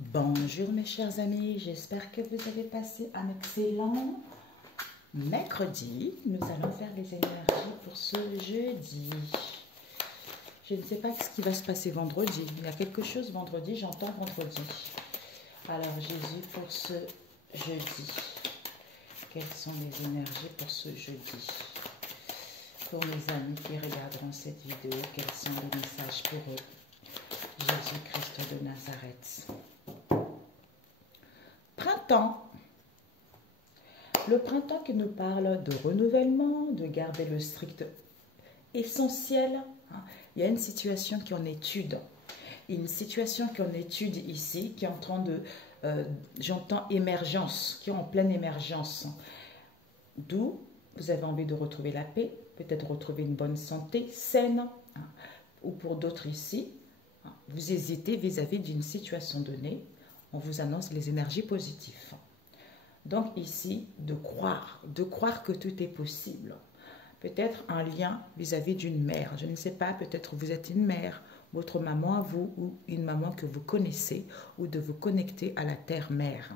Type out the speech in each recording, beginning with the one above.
Bonjour mes chers amis, j'espère que vous avez passé un excellent mercredi. Nous allons faire les énergies pour ce jeudi. Je ne sais pas ce qui va se passer vendredi. Il y a quelque chose vendredi, j'entends vendredi. Alors Jésus pour ce jeudi. Quelles sont les énergies pour ce jeudi? Pour mes amis qui regarderont cette vidéo, quels sont les messages pour eux? Jésus-Christ de Nazareth. Printemps. Le printemps qui nous parle de renouvellement, de garder le strict essentiel. Il y a une situation qui est en étude. Une situation qui est en étude ici, qui est en train de, j'entends émergence, qui est en pleine émergence. D'où vous avez envie de retrouver la paix, peut-être retrouver une bonne santé saine, ou pour d'autres ici, vous hésitez vis-à-vis d'une situation donnée, on vous annonce les énergies positives. Donc ici, de croire que tout est possible. Peut-être un lien vis-à-vis d'une mère, je ne sais pas, peut-être vous êtes une mère, votre maman à vous, ou une maman que vous connaissez, ou de vous connecter à la terre-mère.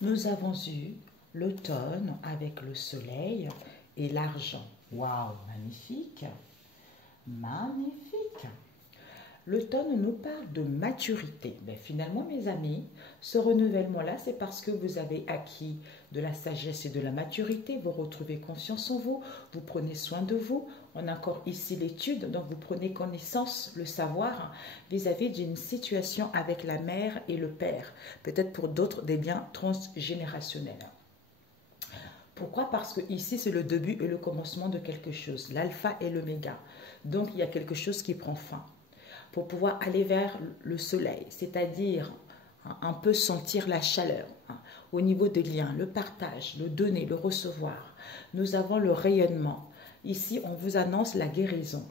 Nous avons eu l'automne avec le soleil et l'argent. Waouh, magnifique! Magnifique! L'automne nous parle de maturité. Mais finalement, mes amis, ce renouvellement-là, c'est parce que vous avez acquis de la sagesse et de la maturité, vous retrouvez confiance en vous, vous prenez soin de vous. On a encore ici l'étude, donc vous prenez connaissance, le savoir, vis-à-vis d'une situation avec la mère et le père. Peut-être pour d'autres, des liens transgénérationnels. Pourquoi? Parce que ici, c'est le début et le commencement de quelque chose, l'alpha et l'oméga. Donc, il y a quelque chose qui prend fin. Pour pouvoir aller vers le soleil, c'est-à-dire un peu sentir la chaleur, au niveau des liens, le partage, le donner, le recevoir. Nous avons le rayonnement. Ici, on vous annonce la guérison.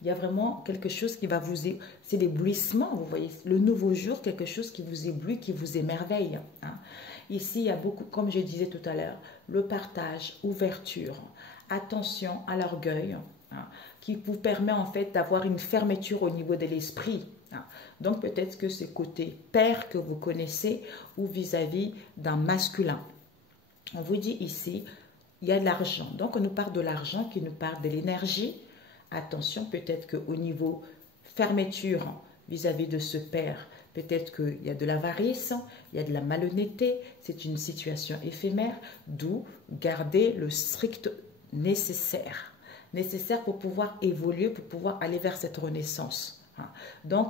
Il y a vraiment quelque chose qui va vous... C'est l'éblouissement, vous voyez, le nouveau jour, quelque chose qui vous éblouit, qui vous émerveille. Ici, il y a beaucoup, comme je disais tout à l'heure, le partage, ouverture, attention à l'orgueil, qui vous permet en fait d'avoir une fermeture au niveau de l'esprit. Donc peut-être que c'est côté père que vous connaissez ou vis-à-vis d'un masculin. On vous dit ici, il y a de l'argent. Donc on nous parle de l'argent qui nous parle de l'énergie. Attention, peut-être qu'au niveau fermeture vis-à-vis de ce père, peut-être qu'il y a de l'avarice, il y a de la malhonnêteté, c'est une situation éphémère, d'où garder le strict nécessaire pour pouvoir évoluer, pour pouvoir aller vers cette renaissance. Donc,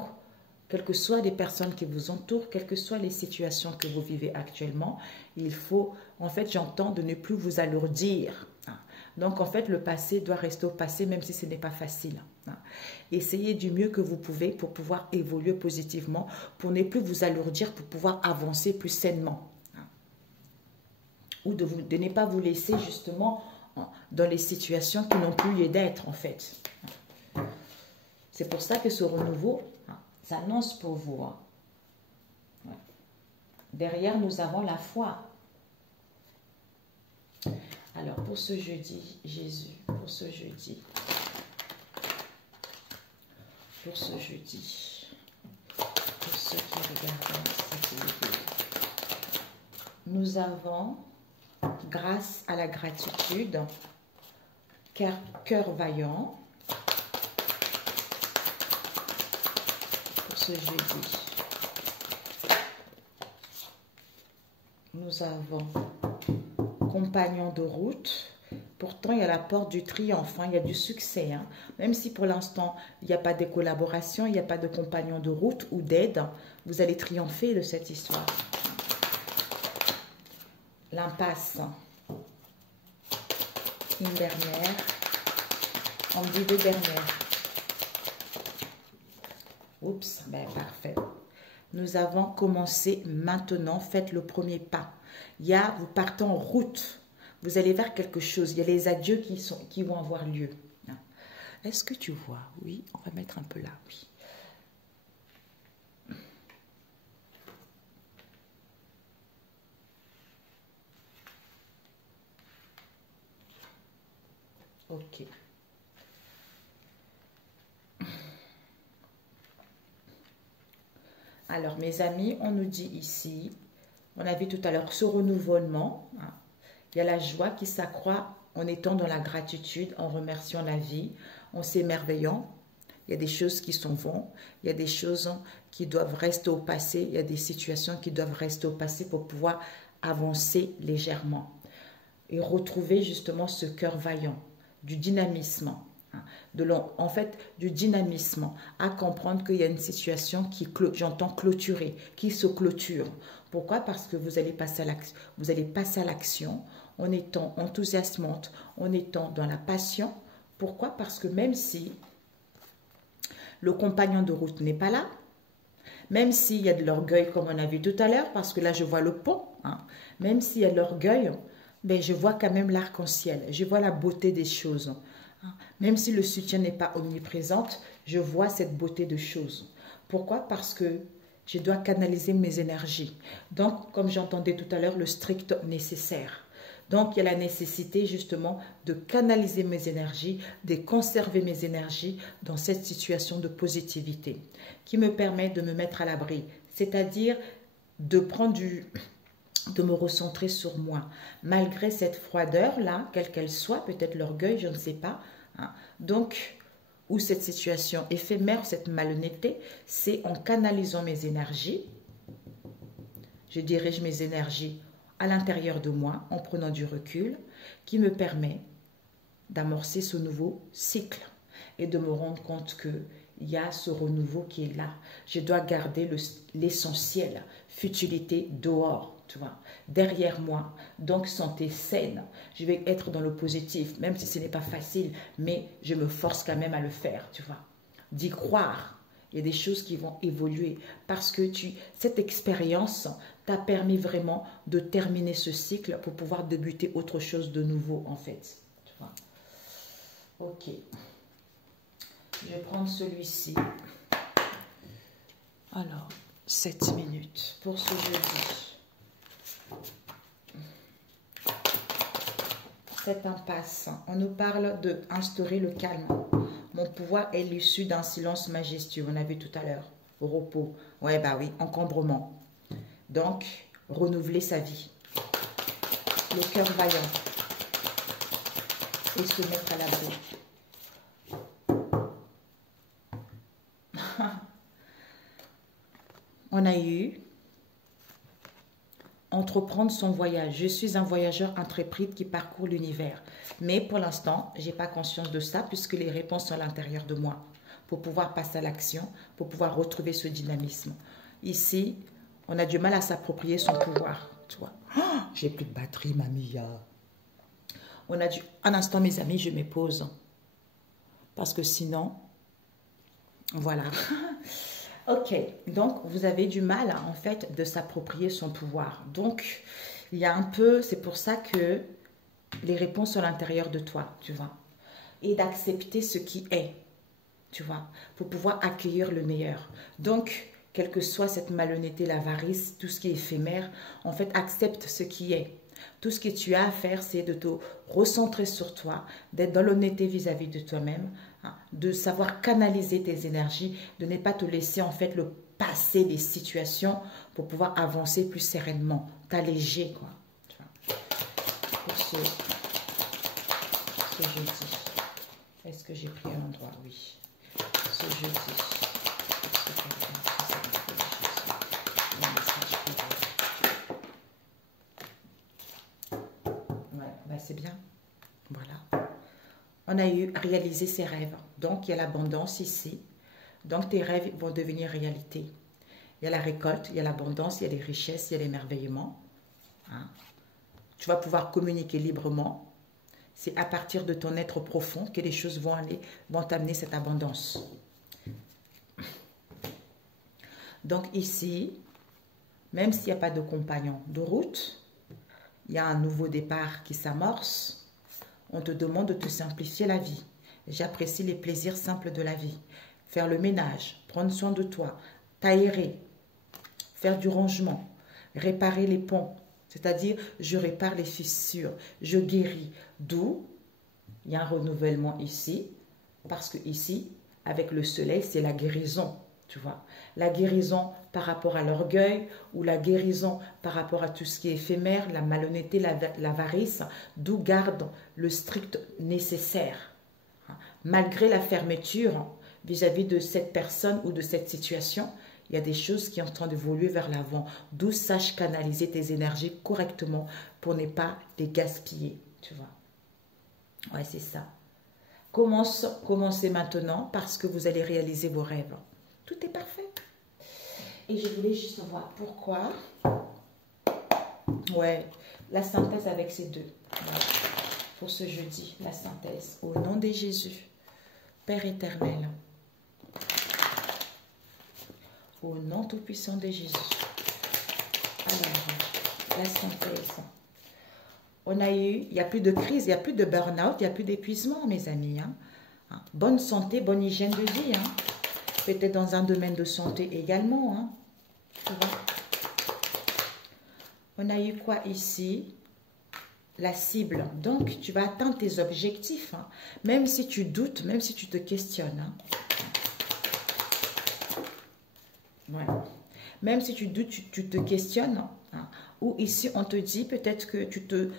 quelles que soient les personnes qui vous entourent, quelles que soient les situations que vous vivez actuellement, il faut, en fait, j'entends de ne plus vous alourdir. Donc, en fait, le passé doit rester au passé, même si ce n'est pas facile. Essayez du mieux que vous pouvez pour pouvoir évoluer positivement, pour ne plus vous alourdir, pour pouvoir avancer plus sainement. Ou de ne pas vous laisser justement dans les situations qui n'ont plus lieu d'être, en fait. C'est pour ça que ce renouveau s'annonce pour vous. Derrière, nous avons la foi. Alors, pour ce jeudi, Jésus, pour ce jeudi, pour ceux qui regardent cette vidéo, nous avons, grâce à la gratitude, cœur vaillant, pour ce jeudi. Nous avons compagnon de route. Pourtant, il y a la porte du triomphe, il y a du succès. Même si pour l'instant, il n'y a pas de collaboration, il n'y a pas de compagnon de route ou d'aide, vous allez triompher de cette histoire. L'impasse. Une dernière. On me dit deux dernières. Oups, ben parfait. Nous avons commencé maintenant, faites le premier pas. Vous partez en route. Vous allez vers quelque chose. Il y a les adieux qui vont avoir lieu. Est-ce que tu vois? Oui, on va mettre un peu là, oui. Ok. Alors, mes amis, on nous dit ici, on a vu tout à l'heure ce renouvellement. Hein. Il y a la joie qui s'accroît en étant dans la gratitude, en remerciant la vie, en s'émerveillant. Il y a des choses qui s'en vont, il y a des choses qui doivent rester au passé, il y a des situations qui doivent rester au passé pour pouvoir avancer légèrement et retrouver justement ce cœur vaillant, du dynamisme, hein, en fait du dynamisme, à comprendre qu'il y a une situation qui, j'entends clôturer, qui se clôture. Pourquoi? Parce que vous allez passer à l'action en étant enthousiasmante, en étant dans la passion. Pourquoi? Parce que même si le compagnon de route n'est pas là, même s'il y a de l'orgueil comme on a vu tout à l'heure, parce que là je vois le pont, hein, même s'il y a de l'orgueil, ben, je vois quand même l'arc-en-ciel, je vois la beauté des choses. Hein. Même si le soutien n'est pas omniprésent, je vois cette beauté de choses. Pourquoi? Parce que je dois canaliser mes énergies. Donc, comme j'entendais tout à l'heure, le strict nécessaire. Donc, il y a la nécessité justement de canaliser mes énergies, de conserver mes énergies dans cette situation de positivité qui me permet de me mettre à l'abri, c'est-à-dire de me recentrer sur moi, malgré cette froideur-là, quelle qu'elle soit, peut-être l'orgueil, je ne sais pas. Hein. Donc, ou cette situation éphémère, cette malhonnêteté, c'est en canalisant mes énergies, je dirige mes énergies à l'intérieur de moi, en prenant du recul, qui me permet d'amorcer ce nouveau cycle et de me rendre compte qu'il y a ce renouveau qui est là. Je dois garder l'essentiel, futilité dehors, tu vois, derrière moi. Donc, santé saine. Je vais être dans le positif, même si ce n'est pas facile, mais je me force quand même à le faire, tu vois. D'y croire. Il y a des choses qui vont évoluer parce que cette expérience t'a permis vraiment de terminer ce cycle pour pouvoir débuter autre chose de nouveau, en fait. Tu vois. Ok. Je vais prendre celui-ci. Alors, 7 minutes pour ce jeudi. Cette impasse, on nous parle d'instaurer le calme. Mon pouvoir est l'issue d'un silence majestueux. On a vu tout à l'heure. Au repos. Ouais, bah oui, encombrement. Donc, renouveler sa vie. Le cœur vaillant. Et se mettre à l'abri. On a eu entreprendre son voyage. Je suis un voyageur intrépide qui parcourt l'univers. Mais pour l'instant, je n'ai pas conscience de ça puisque les réponses sont à l'intérieur de moi pour pouvoir passer à l'action, pour pouvoir retrouver ce dynamisme. Ici, on a du mal à s'approprier son pouvoir. Tu vois, oh, j'ai plus de batterie, mamie. Un instant, mes amis, je me pose. Parce que sinon, voilà. Ok, donc vous avez du mal en fait de s'approprier son pouvoir. Donc, il y a un peu, c'est pour ça que les réponses sont à l'intérieur de toi, tu vois. Et d'accepter ce qui est, tu vois, pour pouvoir accueillir le meilleur. Donc, quelle que soit cette malhonnêteté, l'avarice, tout ce qui est éphémère, en fait, accepte ce qui est. Tout ce que tu as à faire, c'est de te recentrer sur toi, d'être dans l'honnêteté vis-à-vis de toi-même, hein, de savoir canaliser tes énergies, de ne pas te laisser en fait le passer des situations pour pouvoir avancer plus sereinement, t'alléger quoi. Tu vois. Pour ce jeudi, est-ce que j'ai pris un endroit? Oui. Ce jeudi. C'est bien. Voilà. On a eu réalisé ses rêves. Donc, il y a l'abondance ici. Donc, tes rêves vont devenir réalité. Il y a la récolte, il y a l'abondance, il y a les richesses, il y a l'émerveillement. Hein? Tu vas pouvoir communiquer librement. C'est à partir de ton être profond que les choses vont t'amener cette abondance. Donc, ici, même s'il n'y a pas de compagnon de route, il y a un nouveau départ qui s'amorce. On te demande de te simplifier la vie. J'apprécie les plaisirs simples de la vie. Faire le ménage, prendre soin de toi, t'aérer, faire du rangement, réparer les ponts. C'est-à-dire, je répare les fissures, je guéris. D'où, il y a un renouvellement ici. Parce que ici, avec le soleil, c'est la guérison. tu vois. La guérison par rapport à l'orgueil ou la guérison par rapport à tout ce qui est éphémère, la malhonnêteté, l'avarice, d'où garde le strict nécessaire. Malgré la fermeture vis-à-vis de cette personne ou de cette situation, il y a des choses qui sont en train d'évoluer vers l'avant. D'où sache canaliser tes énergies correctement pour ne pas les gaspiller, tu vois. Ouais, c'est ça. Commencez maintenant parce que vous allez réaliser vos rêves. Tout est parfait. Et je voulais juste voir pourquoi. Ouais, la synthèse avec ces deux. Ouais. Pour ce jeudi, la synthèse. Au nom de Jésus, Père éternel. Au nom tout-puissant de Jésus. Alors, la synthèse. On a eu, il n'y a plus de crise, il n'y a plus de burn-out, il n'y a plus d'épuisement, mes amis. Hein. Bonne santé, bonne hygiène de vie. Hein. Peut-être dans un domaine de santé également. Hein. Tu vois. On a eu quoi ici? La cible. Donc, tu vas atteindre tes objectifs. Hein. Même si tu doutes, même si tu te questionnes. Hein. Ouais. Même si tu doutes, tu te questionnes. Hein. Ou ici, on te dit peut-être que tu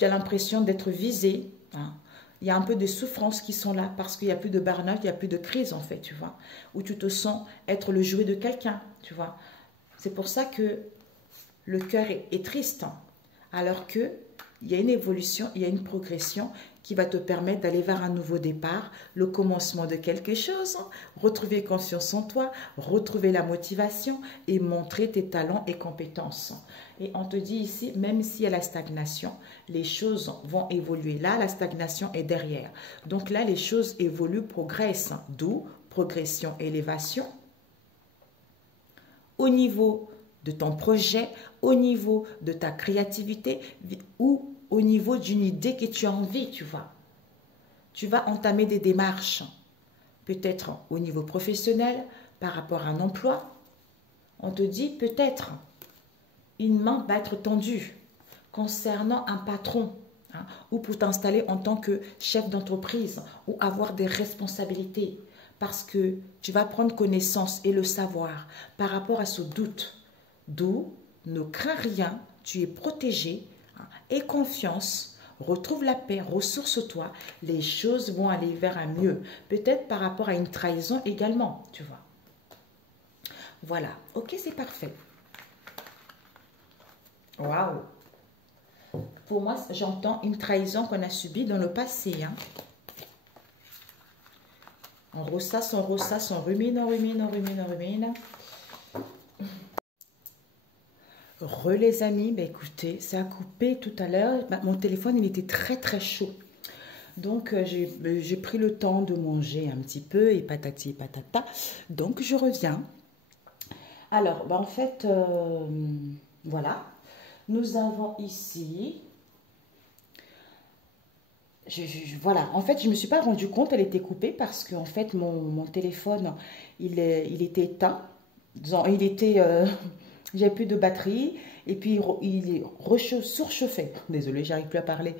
as l'impression d'être visé. Hein. Il y a un peu de souffrances qui sont là parce qu'il n'y a plus de burn-out, il n'y a plus de crise en fait, tu vois. Où tu te sens être le jouet de quelqu'un, tu vois. C'est pour ça que le cœur est triste. Hein. Alors que il y a une évolution, il y a une progression qui va te permettre d'aller vers un nouveau départ, le commencement de quelque chose, hein, retrouver confiance en toi, retrouver la motivation et montrer tes talents et compétences. Et on te dit ici, même s'il y a la stagnation, les choses vont évoluer. Là, la stagnation est derrière. Donc là, les choses évoluent, progressent, d'où progression, élévation. Au niveau de ton projet, au niveau de ta créativité ou au niveau d'une idée que tu as envie, tu vois. Tu vas entamer des démarches, peut-être au niveau professionnel, par rapport à un emploi. On te dit peut-être une main va être tendue concernant un patron hein, ou pour t'installer en tant que chef d'entreprise ou avoir des responsabilités parce que tu vas prendre connaissance et le savoir par rapport à ce doute. D'où ne crains rien, tu es protégé, hein, aie confiance, retrouve la paix, ressource-toi, les choses vont aller vers un mieux. Peut-être par rapport à une trahison également, tu vois. Voilà, ok, c'est parfait. Waouh! Pour moi, j'entends une trahison qu'on a subie dans le passé. Hein. On ressasse, on rumine, on rumine, on rumine, on rumine. Les amis, bah écoutez, ça a coupé tout à l'heure. Bah, mon téléphone, il était très très chaud. Donc, j'ai pris le temps de manger un petit peu et patati et patata. Donc, je reviens. Alors, bah, en fait, voilà. Nous avons ici... voilà, en fait, je ne me suis pas rendu compte, elle était coupée parce que en fait, mon téléphone, il était éteint. Il était... J'ai plus de batterie et puis il surchauffait. Désolée, j'arrive plus à parler.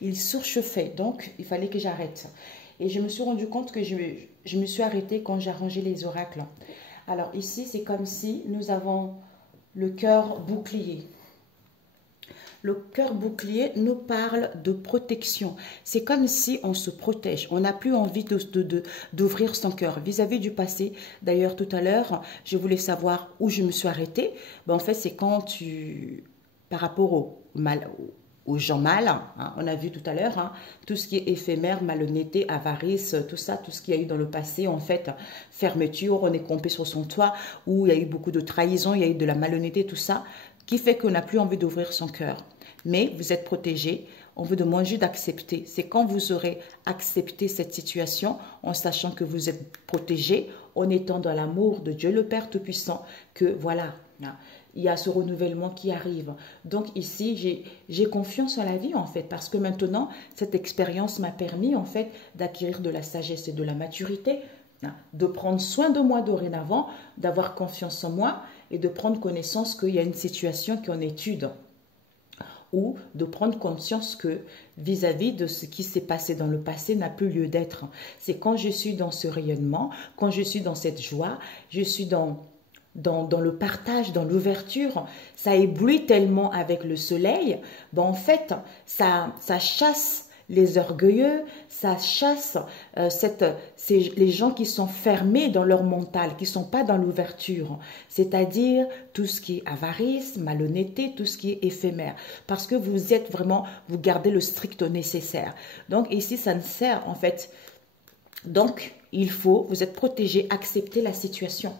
Il surchauffait, donc il fallait que j'arrête. Et je me suis rendu compte que je me suis arrêtée quand j'ai arrangé les oracles. Alors ici, c'est comme si nous avons le cœur bouclier. Le cœur bouclier nous parle de protection. C'est comme si on se protège. On n'a plus envie d'ouvrir son cœur vis-à-vis du passé. D'ailleurs, tout à l'heure, je voulais savoir où je me suis arrêtée. Ben, en fait, c'est quand par rapport aux gens mal, hein, on a vu tout à l'heure, hein, tout ce qui est éphémère, malhonnêteté, avarice, tout ça, tout ce qu'il y a eu dans le passé, en fait, fermeture, on est campé sur son toit, où il y a eu beaucoup de trahison, il y a eu de la malhonnêteté, tout ça, qui fait qu'on n'a plus envie d'ouvrir son cœur. Mais vous êtes protégé, on vous demande juste d'accepter. C'est quand vous aurez accepté cette situation, en sachant que vous êtes protégé, en étant dans l'amour de Dieu le Père Tout-Puissant, que voilà, il y a ce renouvellement qui arrive. Donc ici, j'ai confiance en la vie en fait, parce que maintenant, cette expérience m'a permis en fait d'acquérir de la sagesse et de la maturité, de prendre soin de moi dorénavant, d'avoir confiance en moi et de prendre connaissance qu'il y a une situation qui est en étude. ou de prendre conscience que vis-à-vis de ce qui s'est passé dans le passé n'a plus lieu d'être. C'est quand je suis dans ce rayonnement, quand je suis dans cette joie, je suis dans le partage, dans l'ouverture, ça éblouit tellement avec le soleil, ben en fait, ça chasse les orgueilleux, ça chasse les gens qui sont fermés dans leur mental, qui ne sont pas dans l'ouverture, c'est-à-dire tout ce qui est avarice, malhonnêteté, tout ce qui est éphémère, parce que vous êtes vraiment, vous gardez le strict nécessaire. Donc ici, ça ne sert en fait. Donc, il faut, vous êtes protégé, accepter la situation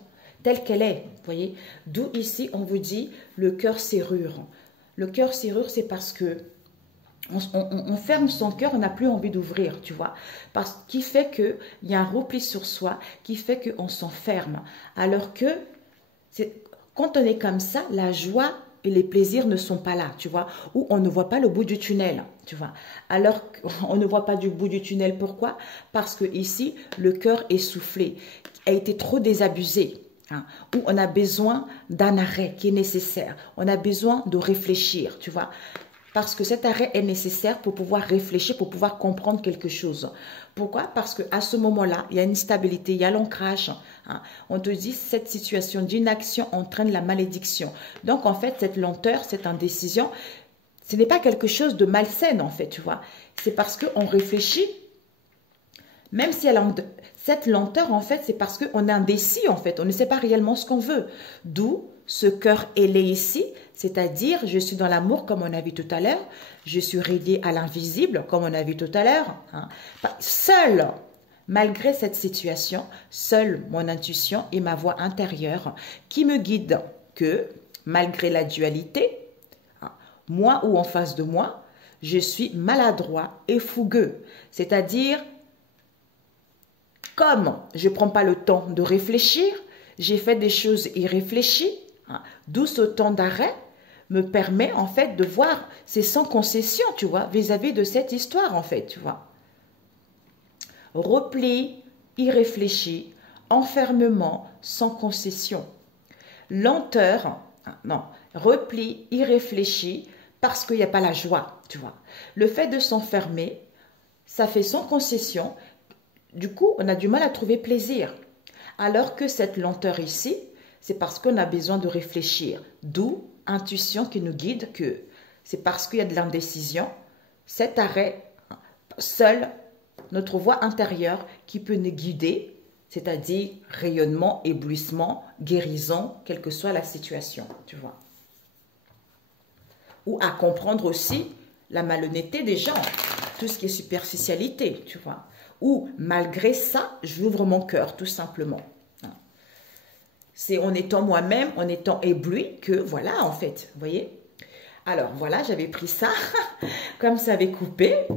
telle qu'elle est, vous voyez. D'où ici, on vous dit le cœur serrure. Le cœur serrure, c'est parce que on ferme son cœur, on n'a plus envie d'ouvrir, tu vois. Parce qui fait qu'il y a un repli sur soi, qui fait qu'on s'enferme. Alors que, quand on est comme ça, la joie et les plaisirs ne sont pas là, tu vois. Ou on ne voit pas le bout du tunnel, tu vois. Alors qu'on ne voit pas du bout du tunnel, pourquoi? Parce que ici, le cœur essoufflé a été trop désabusé. Où on a besoin d'un arrêt qui est nécessaire. On a besoin de réfléchir, tu vois. Parce que cet arrêt est nécessaire pour pouvoir réfléchir, pour pouvoir comprendre quelque chose. Pourquoi? Parce qu'à ce moment-là, il y a une stabilité, il y a l'ancrage. On te dit, cette situation d'inaction entraîne la malédiction. Donc, en fait, cette lenteur, cette indécision, ce n'est pas quelque chose de malsain, en fait, tu vois. C'est parce qu'on réfléchit, même si cette lenteur, en fait, c'est parce qu'on est indécis, en fait. On ne sait pas réellement ce qu'on veut. D'où ce cœur ailé ici, c'est-à-dire je suis dans l'amour comme on a vu tout à l'heure, je suis relié à l'invisible comme on a vu tout à l'heure. Seul, malgré cette situation, seule mon intuition et ma voix intérieure qui me guide que malgré la dualité, moi ou en face de moi, je suis maladroit et fougueux. C'est-à-dire, comme je ne prends pas le temps de réfléchir, j'ai fait des choses irréfléchies, d'où ce temps d'arrêt me permet en fait de voir, c'est sans concession, tu vois, vis-à-vis de cette histoire en fait, tu vois. Repli, irréfléchi, enfermement, sans concession. Lenteur, non, repli, irréfléchi, parce qu'il n'y a pas la joie, tu vois. Le fait de s'enfermer, ça fait sans concession, du coup, on a du mal à trouver plaisir. Alors que cette lenteur ici, c'est parce qu'on a besoin de réfléchir. D'où intuition qui nous guide que c'est parce qu'il y a de l'indécision, cet arrêt, seul notre voix intérieure qui peut nous guider, c'est-à-dire rayonnement, éblouissement, guérison, quelle que soit la situation, tu vois. Ou à comprendre aussi la malhonnêteté des gens, tout ce qui est superficialité, tu vois. Ou malgré ça, j'ouvre mon cœur, tout simplement. C'est en étant moi-même, en étant ébloui que voilà, en fait, vous voyez. Alors, voilà, j'avais pris ça, comme ça avait coupé.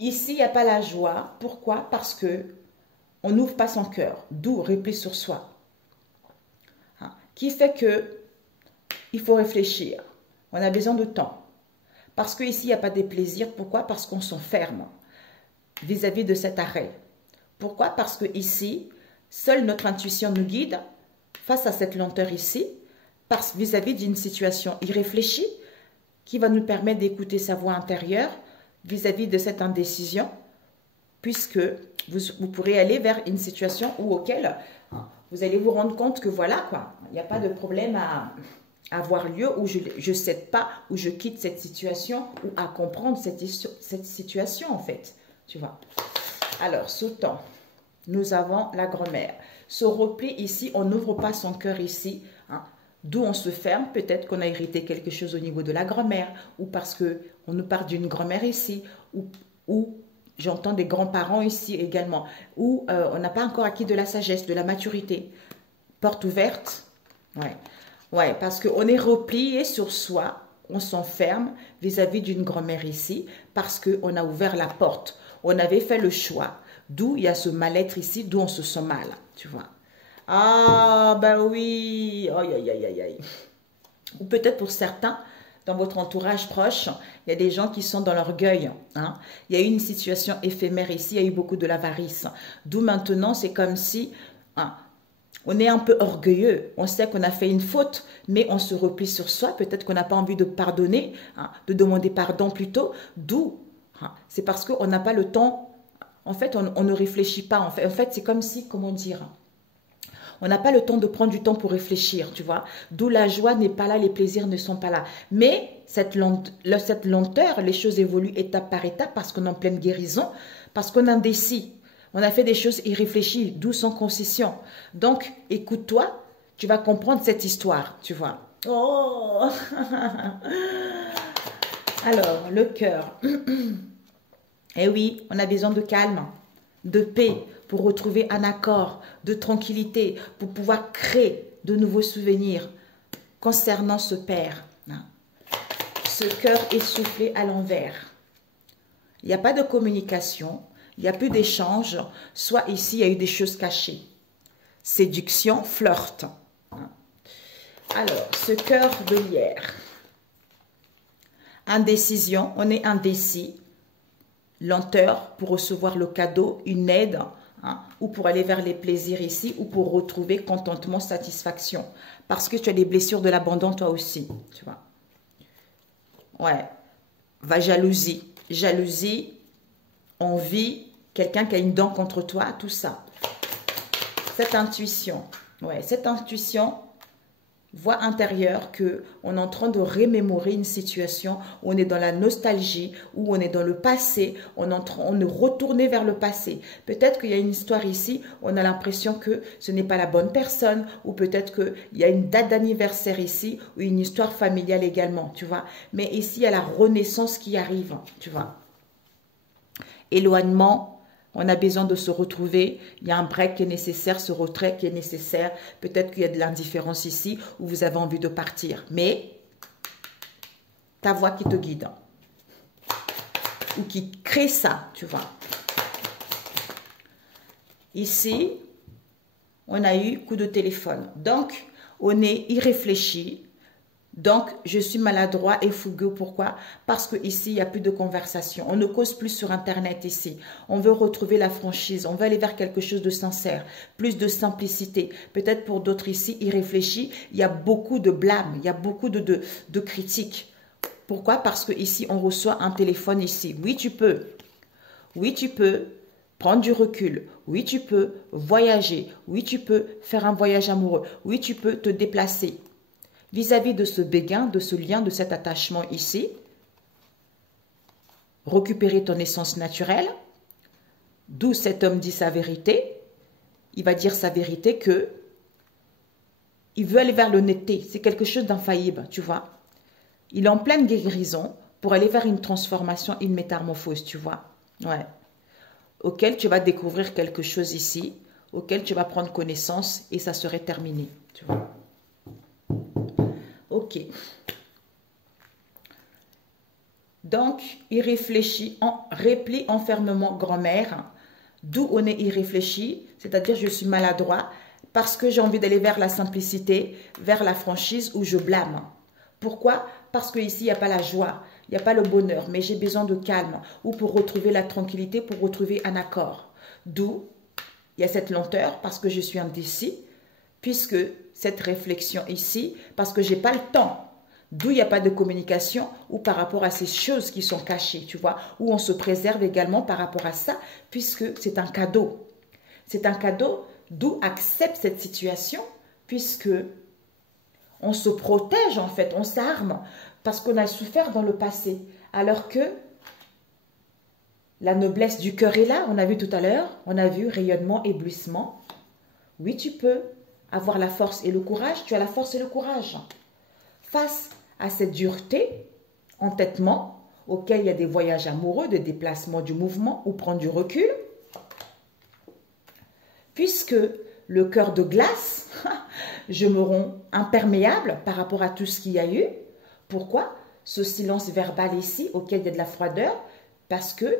Ici, il n'y a pas la joie. Pourquoi? Parce que on n'ouvre pas son cœur, d'où repli sur soi. Qui fait que il faut réfléchir. On a besoin de temps. Parce qu'ici, il n'y a pas de plaisir. Pourquoi? Parce qu'on s'enferme vis-à-vis de cet arrêt. Pourquoi? Parce que ici, seule notre intuition nous guide face à cette lenteur ici, vis-à-vis d'une situation irréfléchie qui va nous permettre d'écouter sa voix intérieure vis-à-vis de cette indécision, puisque vous pourrez aller vers une situation auquel vous allez vous rendre compte que voilà, quoi, il n'y a pas de problème à avoir lieu où je ne cède pas, où je quitte cette situation, ou à comprendre cette situation, en fait, tu vois. Alors, sautant, nous avons la grand-mère. Ce repli ici, on n'ouvre pas son cœur ici, d'où on se ferme. Peut-être qu'on a hérité quelque chose au niveau de la grand-mère, ou parce qu'on nous parle d'une grand-mère ici, ou j'entends des grands-parents ici également, ou on n'a pas encore acquis de la sagesse, de la maturité. Porte ouverte, ouais. Ouais, parce qu'on est replié sur soi, on s'enferme vis-à-vis d'une grand-mère ici, parce qu'on a ouvert la porte. On avait fait le choix, d'où il y a ce mal-être ici, d'où on se sent mal, tu vois. Ah, ben oui, aïe, aïe, aïe, aïe, aïe. Ou peut-être pour certains, dans votre entourage proche, il y a des gens qui sont dans l'orgueil. Hein. Il y a eu une situation éphémère ici, il y a eu beaucoup de l'avarice. D'où maintenant, c'est comme si On est un peu orgueilleux, on sait qu'on a fait une faute, mais on se replie sur soi, peut-être qu'on n'a pas envie de pardonner, hein, de demander pardon plutôt, d'où hein, c'est parce qu'on n'a pas le temps, en fait on ne réfléchit pas, en fait c'est comme si, comment dire, on n'a pas le temps de prendre du temps pour réfléchir, tu vois, d'où la joie n'est pas là, les plaisirs ne sont pas là, mais cette lenteur, les choses évoluent étape par étape parce qu'on est en pleine guérison, parce qu'on est indécis. On a fait des choses irréfléchies, d'où sans concession. Donc, écoute-toi, tu vas comprendre cette histoire, tu vois. Oh Alors, le cœur. Eh oui, on a besoin de calme, de paix, pour retrouver un accord, de tranquillité, pour pouvoir créer de nouveaux souvenirs concernant ce père. Ce cœur essoufflé à l'envers. Il n'y a pas de communication. Il n'y a plus d'échange, soit ici, il y a eu des choses cachées. Séduction, flirt. Alors, ce cœur de lierre. Indécision, on est indécis. Lenteur pour recevoir le cadeau, une aide, hein, ou pour aller vers les plaisirs ici, ou pour retrouver contentement, satisfaction. Parce que tu as des blessures de l'abandon toi aussi, tu vois. Ouais. Jalousie. Jalousie. Envie, quelqu'un qui a une dent contre toi, tout ça. Cette intuition, ouais, cette intuition, voix intérieure que on est en train de remémorer une situation où on est dans la nostalgie, où on est dans le passé, on est en train de retourner vers le passé. Peut-être qu'il y a une histoire ici, on a l'impression que ce n'est pas la bonne personne, ou peut-être qu'il y a une date d'anniversaire ici, ou une histoire familiale également, tu vois. Mais ici, il y a la renaissance qui arrive, tu vois. Éloignement, on a besoin de se retrouver, il y a un break qui est nécessaire, ce retrait qui est nécessaire, peut-être qu'il y a de l'indifférence ici, où vous avez envie de partir, mais ta voix qui te guide, ou qui crée ça, tu vois. Ici, on a eu coup de téléphone, donc on est irréfléchi. Donc, je suis maladroit et fougueux. Pourquoi? Parce qu'ici, il n'y a plus de conversation. On ne cause plus sur Internet ici. On veut retrouver la franchise. On veut aller vers quelque chose de sincère, plus de simplicité. Peut-être pour d'autres ici, irréfléchis, il y a beaucoup de blâme, il y a beaucoup de critiques. Pourquoi? Parce qu'ici, on reçoit un téléphone ici. Oui, tu peux. Oui, tu peux prendre du recul. Oui, tu peux voyager. Oui, tu peux faire un voyage amoureux. Oui, tu peux te déplacer. Vis-à-vis de ce béguin, de ce lien, de cet attachement ici, récupérer ton essence naturelle, d'où cet homme dit sa vérité. Il va dire sa vérité que il veut aller vers l'honnêteté. C'est quelque chose d'infaillible, tu vois. Il est en pleine guérison pour aller vers une transformation, une métamorphose, tu vois. Ouais. Auquel tu vas découvrir quelque chose ici, auquel tu vas prendre connaissance et ça serait terminé, tu vois. Ok. Donc, irréfléchi, repli, enfermement, grand-mère. D'où on est irréfléchi, c'est-à-dire je suis maladroit parce que j'ai envie d'aller vers la simplicité, vers la franchise où je blâme. Pourquoi? Parce qu'ici, il n'y a pas la joie, il n'y a pas le bonheur, mais j'ai besoin de calme ou pour retrouver la tranquillité, pour retrouver un accord. D'où il y a cette lenteur parce que je suis indécis, puisque cette réflexion ici, parce que je n'ai pas le temps, d'où il n'y a pas de communication ou par rapport à ces choses qui sont cachées, tu vois, où on se préserve également par rapport à ça, puisque c'est un cadeau. C'est un cadeau, d'où accepte cette situation, puisque on se protège en fait, on s'arme, parce qu'on a souffert dans le passé, alors que la noblesse du cœur est là, on a vu tout à l'heure, on a vu rayonnement, éblouissement. Oui, tu peux avoir la force et le courage, tu as la force et le courage. Face à cette dureté, entêtement, auquel il y a des voyages amoureux, des déplacements du mouvement ou prendre du recul, puisque le cœur de glace, je me rends imperméable par rapport à tout ce qu'il y a eu. Pourquoi? Ce silence verbal ici, auquel il y a de la froideur, parce que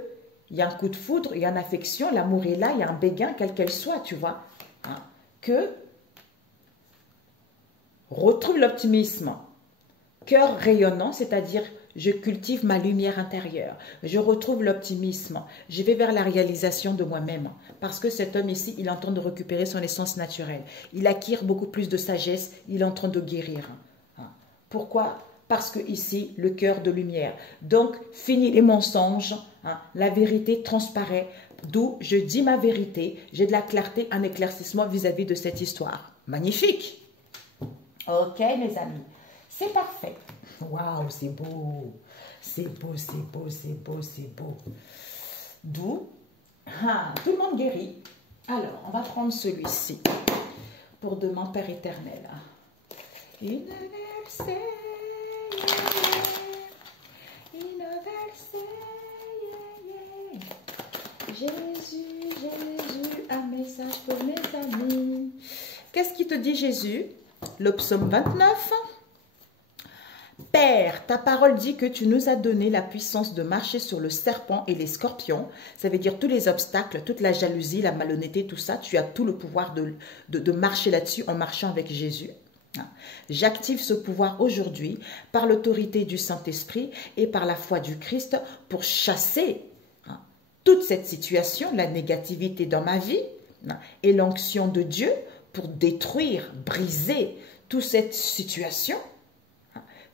il y a un coup de foudre, il y a une affection, l'amour est là, il y a un béguin, quel qu'elle soit, tu vois. Que retrouve l'optimisme. Cœur rayonnant, c'est-à-dire Je cultive ma lumière intérieure. Je retrouve l'optimisme. Je vais vers la réalisation de moi-même. Parce que cet homme ici, il est en train de récupérer son essence naturelle. Il acquiert beaucoup plus de sagesse. Il est en train de guérir. Pourquoi? Parce que ici, le cœur de lumière. Donc, fini les mensonges. La vérité transparaît. D'où je dis ma vérité. J'ai de la clarté, un éclaircissement vis-à-vis de cette histoire. Magnifique. Ok, mes amis. C'est parfait. Waouh, c'est beau. C'est beau, c'est beau, c'est beau, c'est beau. D'où, tout le monde guérit. Alors, on va prendre celui-ci pour demain, Père éternel. Universel, universel, Jésus, Jésus, un message pour mes amis. Qu'est-ce qui te dit Jésus? Le psaume 29. Père, ta parole dit que tu nous as donné la puissance de marcher sur le serpent et les scorpions. Ça veut dire tous les obstacles, toute la jalousie, la malhonnêteté, tout ça. Tu as tout le pouvoir de marcher là-dessus en marchant avec Jésus. J'active ce pouvoir aujourd'hui par l'autorité du Saint-Esprit et par la foi du Christ pour chasser toute cette situation, la négativité dans ma vie et l'onction de Dieu pour détruire, briser toute cette situation,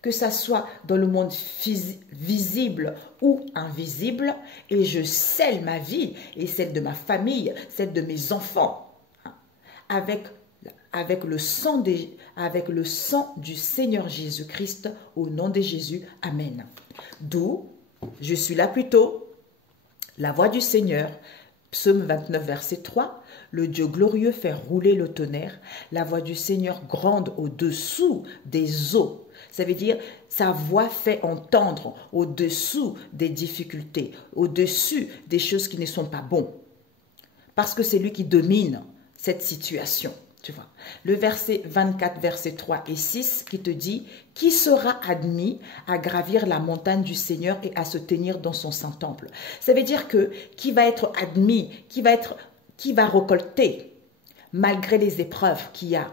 que ça soit dans le monde visible ou invisible, et je scelle ma vie et celle de ma famille, celle de mes enfants, avec le sang du Seigneur Jésus-Christ, au nom de Jésus. Amen. D'où, je suis là plutôt, la voix du Seigneur, psaume 29, verset 3, le Dieu glorieux fait rouler le tonnerre, la voix du Seigneur gronde au-dessous des eaux. Ça veut dire, sa voix fait entendre au-dessous des difficultés, au-dessus des choses qui ne sont pas bonnes. Parce que c'est lui qui domine cette situation. Tu vois. Le verset 24, verset 3 et 6 qui te dit « Qui sera admis à gravir la montagne du Seigneur et à se tenir dans son saint temple ?» Ça veut dire que qui va être admis, qui va récolter malgré les épreuves qu'il y a,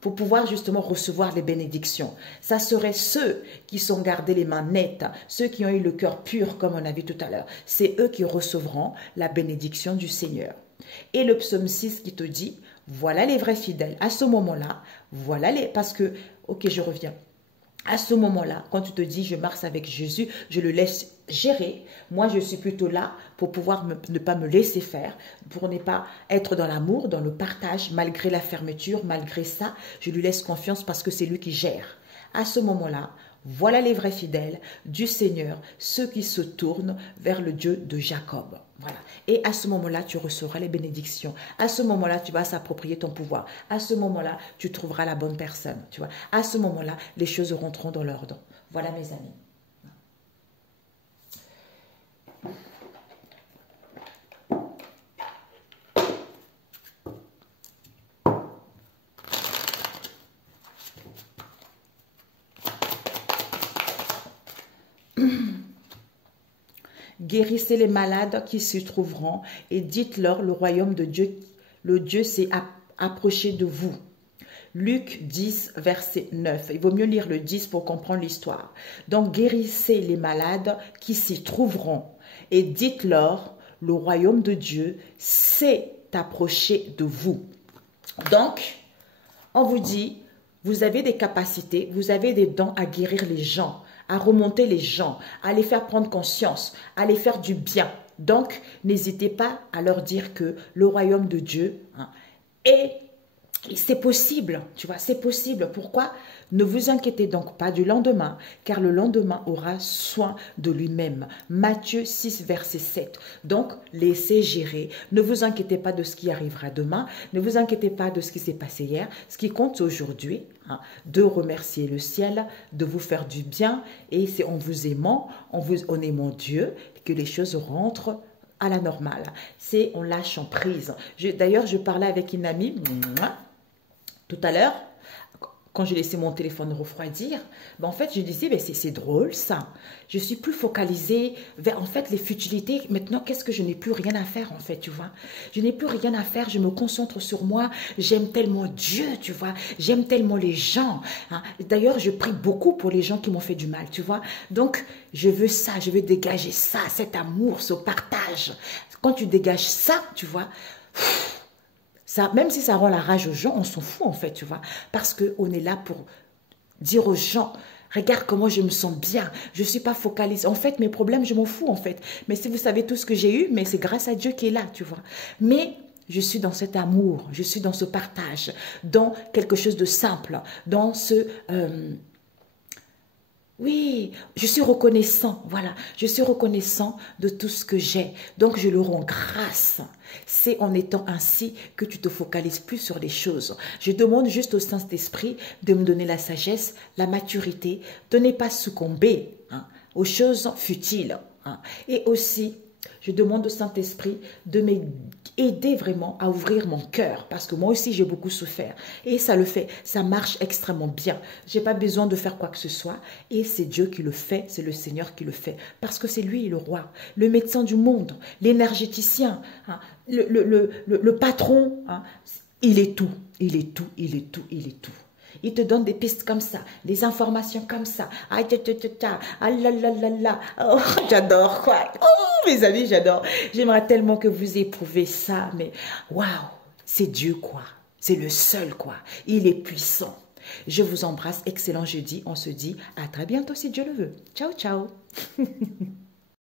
pour pouvoir justement recevoir les bénédictions. Ça serait ceux qui sont gardés les mains nettes, ceux qui ont eu le cœur pur, comme on a vu tout à l'heure. C'est eux qui recevront la bénédiction du Seigneur. Et le psaume 6 qui te dit, voilà les vrais fidèles. À ce moment-là, voilà les... Parce que, ok, je reviens. À ce moment-là, quand tu te dis, je marche avec Jésus, je le laisse gérer. Moi, je suis plutôt là pour pouvoir ne pas me laisser faire, pour ne pas être dans l'amour, dans le partage, malgré la fermeture, malgré ça, je lui laisse confiance parce que c'est lui qui gère. À ce moment-là, voilà les vrais fidèles du Seigneur, ceux qui se tournent vers le Dieu de Jacob. Voilà. Et à ce moment-là, tu recevras les bénédictions. À ce moment-là, tu vas s'approprier ton pouvoir. À ce moment-là, tu trouveras la bonne personne. Tu vois. À ce moment-là, les choses rentreront dans l'ordre. Voilà, mes amis. Guérissez les malades qui s'y trouveront et dites-leur le royaume de Dieu, le Dieu s'est approché de vous. Luc 10, verset 9. Il vaut mieux lire le 10 pour comprendre l'histoire. Donc, guérissez les malades qui s'y trouveront et dites-leur le royaume de Dieu s'est approché de vous. Donc, on vous dit, vous avez des capacités, vous avez des dons à guérir les gens, à remonter les gens, à les faire prendre conscience, à les faire du bien. Donc, n'hésitez pas à leur dire que le royaume de Dieu est... C'est possible, tu vois, c'est possible. Pourquoi? Ne vous inquiétez donc pas du lendemain, car le lendemain aura soin de lui-même. Matthieu 6, verset 7. Donc, laissez gérer. Ne vous inquiétez pas de ce qui arrivera demain. Ne vous inquiétez pas de ce qui s'est passé hier. Ce qui compte aujourd'hui, de remercier le ciel, de vous faire du bien. Et c'est en vous aimant, en aimant Dieu, que les choses rentrent à la normale. C'est en lâchant prise. D'ailleurs, je parlais avec une amie tout à l'heure, quand j'ai laissé mon téléphone refroidir, ben en fait, je disais, ben c'est drôle ça. Je suis plus focalisée vers en fait les futilités. Maintenant, qu'est-ce que je n'ai plus rien à faire en fait, tu vois? Je n'ai plus rien à faire, je me concentre sur moi. J'aime tellement Dieu, tu vois? J'aime tellement les gens. Hein. D'ailleurs, je prie beaucoup pour les gens qui m'ont fait du mal, tu vois? Donc, je veux ça, je veux dégager ça, cet amour, ce partage. Quand tu dégages ça, tu vois, ça, même si ça rend la rage aux gens, on s'en fout en fait, tu vois. Parce qu'on est là pour dire aux gens, regarde comment je me sens bien, je ne suis pas focalisée. En fait, mes problèmes, je m'en fous en fait. Mais si vous savez tout ce que j'ai eu, mais c'est grâce à Dieu qui est là, tu vois. Mais je suis dans cet amour, je suis dans ce partage, dans quelque chose de simple, dans ce... oui, je suis reconnaissant, voilà, je suis reconnaissant de tout ce que j'ai. Donc, je le rends grâce. C'est en étant ainsi que tu te focalises plus sur les choses. Je demande juste au Saint-Esprit de me donner la sagesse, la maturité, de ne pas succomber hein, aux choses futiles. Hein. Et aussi, je demande au Saint-Esprit de m'aider vraiment à ouvrir mon cœur parce que moi aussi j'ai beaucoup souffert et ça le fait, ça marche extrêmement bien. J'ai pas besoin de faire quoi que ce soit et c'est Dieu qui le fait, c'est le Seigneur qui le fait parce que c'est lui le roi, le médecin du monde, l'énergéticien, hein, le patron, hein, il est tout, il est tout, il est tout, il est tout. Il te donne des pistes comme ça, des informations comme ça. Ah, ah là là là là. Oh, j'adore quoi. Oh, mes amis, j'adore. J'aimerais tellement que vous éprouvez ça, mais waouh, c'est Dieu quoi. C'est le seul quoi. Il est puissant. Je vous embrasse. Excellent jeudi. On se dit à très bientôt si Dieu le veut. Ciao, ciao.